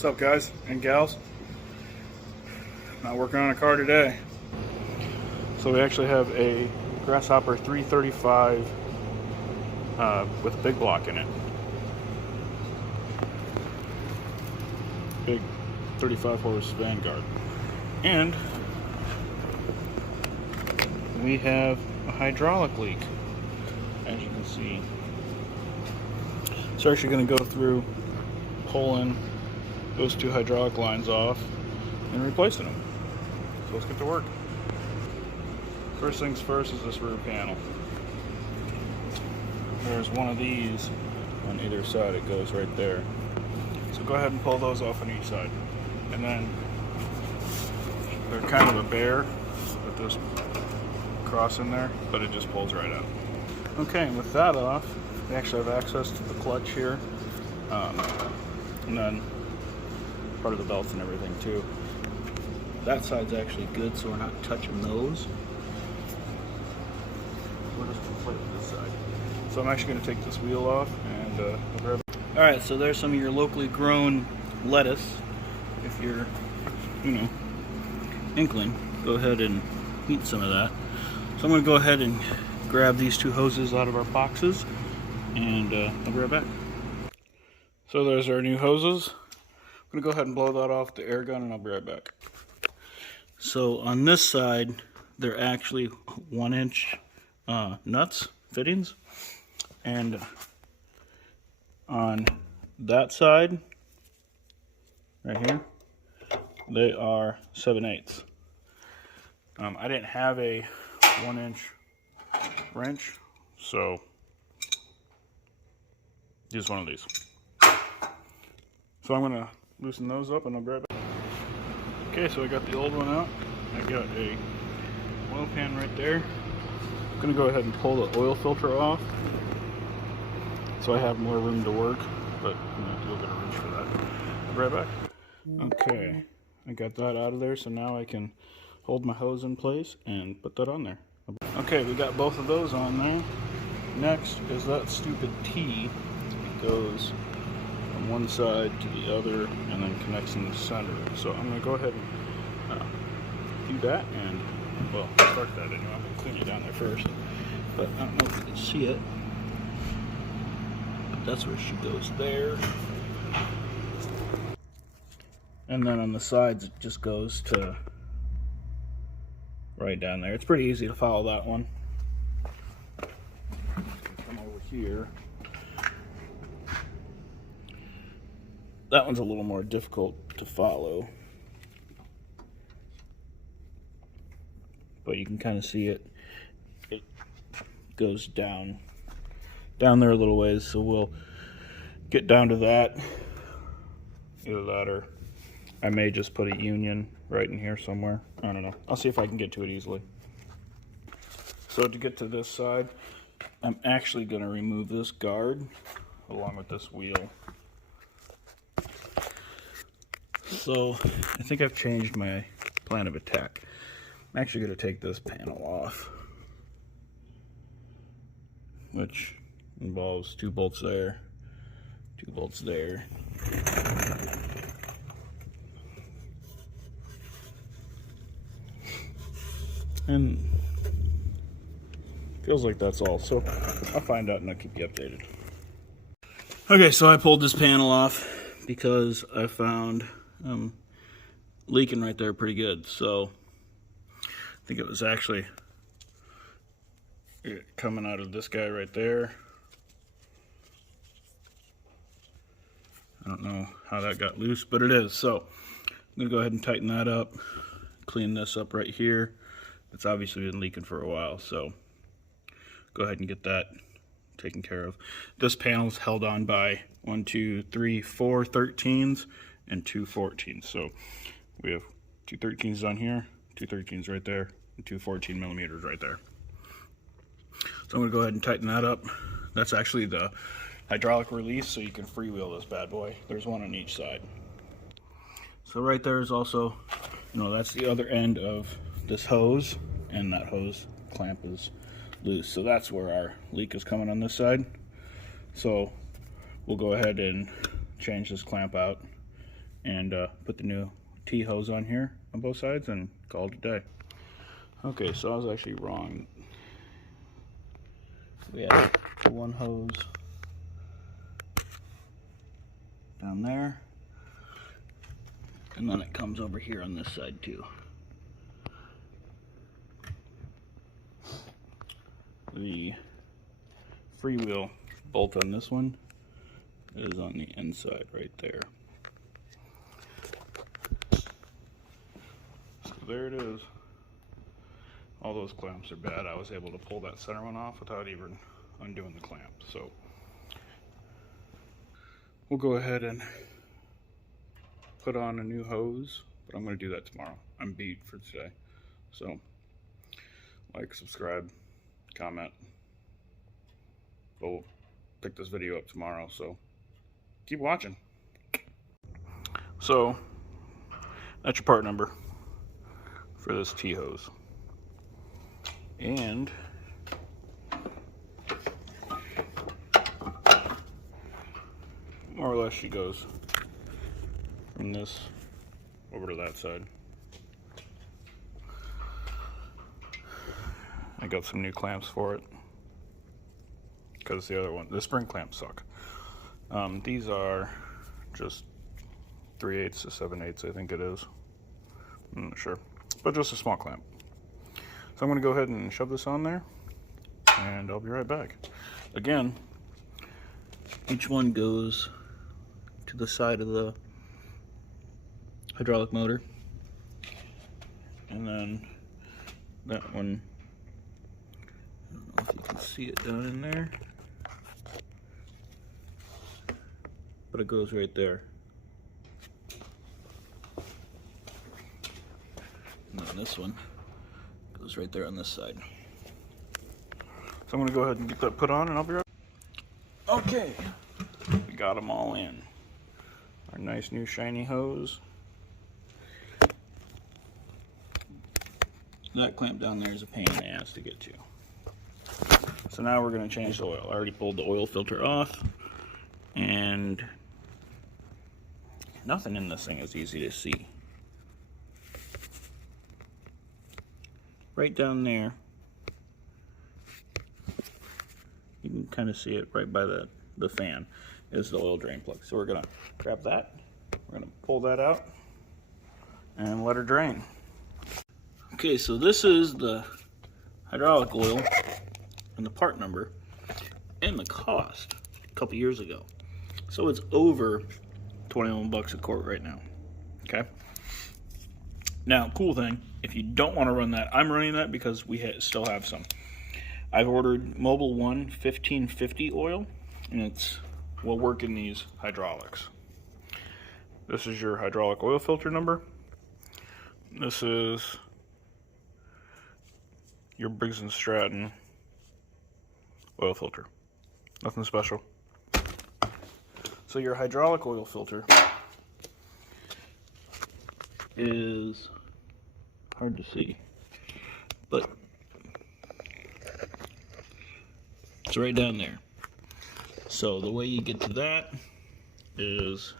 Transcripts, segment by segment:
What's up, guys and gals? Not working on a car today. So we actually have a Grasshopper 335 with a big block in it. Big 35 horse Vanguard. And we have a hydraulic leak, as you can see. So actually going to go through pulling those two hydraulic lines off and replacing them. So let's get to work. First things first is this rear panel. There's one of these on either side. It goes right there. So go ahead and pull those off on each side. And then they're kind of a bear with this cross in there, but it just pulls right out. Okay, and with that off, we actually have access to the clutch here, and then part of the belts and everything too. That side's actually good, so we're not touching those. We're just complete with this side. So I'm actually going to take this wheel off and we'll grab it. Alright, so there's some of your locally grown lettuce. If you're, inkling, go ahead and eat some of that. So I'm going to go ahead and grab these two hoses out of our boxes, and I'll be right back. So there's our new hoses. I'm going to go ahead and blow that off the air gun, and I'll be right back. So on this side, they're actually 1-inch nuts, fittings, and on that side, right here, they are 7/8. I didn't have a 1-inch wrench, so use one of these. So I'm going to loosen those up and I'll grab it. Okay, so I got the old one out. I got a oil pan right there. I'm going to go ahead and pull the oil filter off so I have more room to work, but I'm going to have to go get a wrench for that. I'll be right back. Okay, I got that out of there, so now I can hold my hose in place and put that on there. Okay, we got both of those on there. Next is that stupid T. It goes from one side to the other and then connects in the center. So I'm going to go ahead and do that, and well, start that anyway. I'm going to clean it down there first, but I don't know if you can see it, but that's where she goes there. And then on the sides it just goes to right down there. It's pretty easy to follow that one. Come over here. That one's a little more difficult to follow, but you can kind of see it. It goes down there a little ways, so we'll get down to that. Either that, or I may just put a union right in here somewhere. I don't know. I'll see if I can get to it easily. So to get to this side, I'm actually going to remove this guard along with this wheel. So I think I've changed my plan of attack. I'm actually going to take this panel off, which involves 2 bolts there, 2 bolts there. And feels like that's all. So I'll find out and I'll keep you updated. Okay, so I pulled this panel off because I found leaking right there pretty good. So I think it was actually coming out of this guy right there. I don't know how that got loose, but it is. So I'm gonna go ahead and tighten that up, clean this up right here. It's obviously been leaking for a while, so go ahead and get that taken care of. This panel is held on by 4 13s and 2 14s. So we have 2 13s on here, 2 13s right there, and 2 14mm right there. So I'm going to go ahead and tighten that up. That's actually the hydraulic release, so you can freewheel this bad boy. There's one on each side. So right there is also, that's the other end of this hose, and that hose clamp is loose. So that's where our leak is coming on this side. So we'll go ahead and change this clamp out and put the new T-hose on here on both sides and call it a day. Okay, so I was actually wrong. We have one hose down there, and then it comes over here on this side too. The freewheel bolt on this one is on the inside right there. So there it is. All those clamps are bad. I was able to pull that center one off without even undoing the clamp. So we'll go ahead and put on a new hose, but I'm going to do that tomorrow. I'm beat for today. So like, subscribe, comment. We'll pick this video up tomorrow, so keep watching. So that's your part number for this T-hose. And more or less she goes from this over to that side. I got some new clamps for it because the other one, the spring clamps suck. These are just 3/8 to 7/8, I think it is. I'm not sure, but just a small clamp. So I'm going to go ahead and shove this on there, and I'll be right back. Again, each one goes to the side of the hydraulic motor, and then that one, I don't know if you can see it down in there, but it goes right there. And then this one goes right there on this side. So I'm going to go ahead and get that put on, and I'll be right back. Okay, we got them all in. Our nice new shiny hose. That clamp down there is a pain in the ass to get to. So now we're going to change the oil. I already pulled the oil filter off, and nothing in this thing is easy to see. Right down there, you can kind of see it right by the fan, is the oil drain plug. So we're going to grab that, we're going to pull that out, and let her drain. Okay, so this is the hydraulic oil and the part number and the cost a couple years ago. So it's over 21 bucks a quart right now. Okay. Now, cool thing, if you don't want to run that, I'm running that because we still have some. I've ordered Mobil 1 1550 oil, and will work in these hydraulics. This is your hydraulic oil filter number. This is your Briggs & Stratton oil filter. Nothing special. So your hydraulic oil filter is hard to see, but it's right down there. So the way you get to that is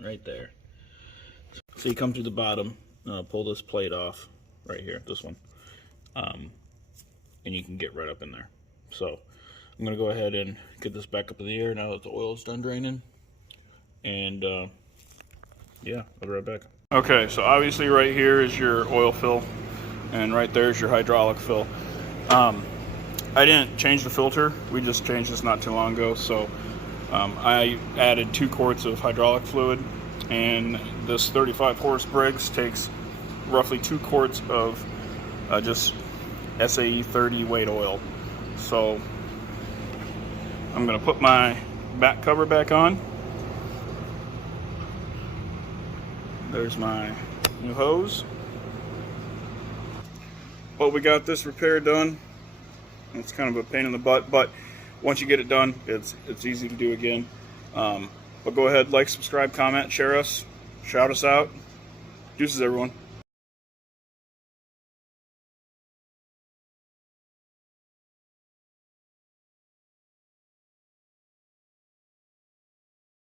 right there. So you come through the bottom, pull this plate off right here, this one, and you can get right up in there. So I'm going to go ahead and get this back up in the air now that the oil is done draining, and yeah, I'll be right back. Okay, so obviously right here is your oil fill, and right there is your hydraulic fill. I didn't change the filter, we just changed this not too long ago, so I added 2 quarts of hydraulic fluid, and this 35 horse Briggs takes roughly 2 quarts of just SAE 30 weight oil. So I'm going to put my back cover back on. There's my new hose. Well, we got this repair done. It's kind of a pain in the butt, but once you get it done, it's easy to do again. But go ahead, like, subscribe, comment, share us, shout us out. Deuces, everyone.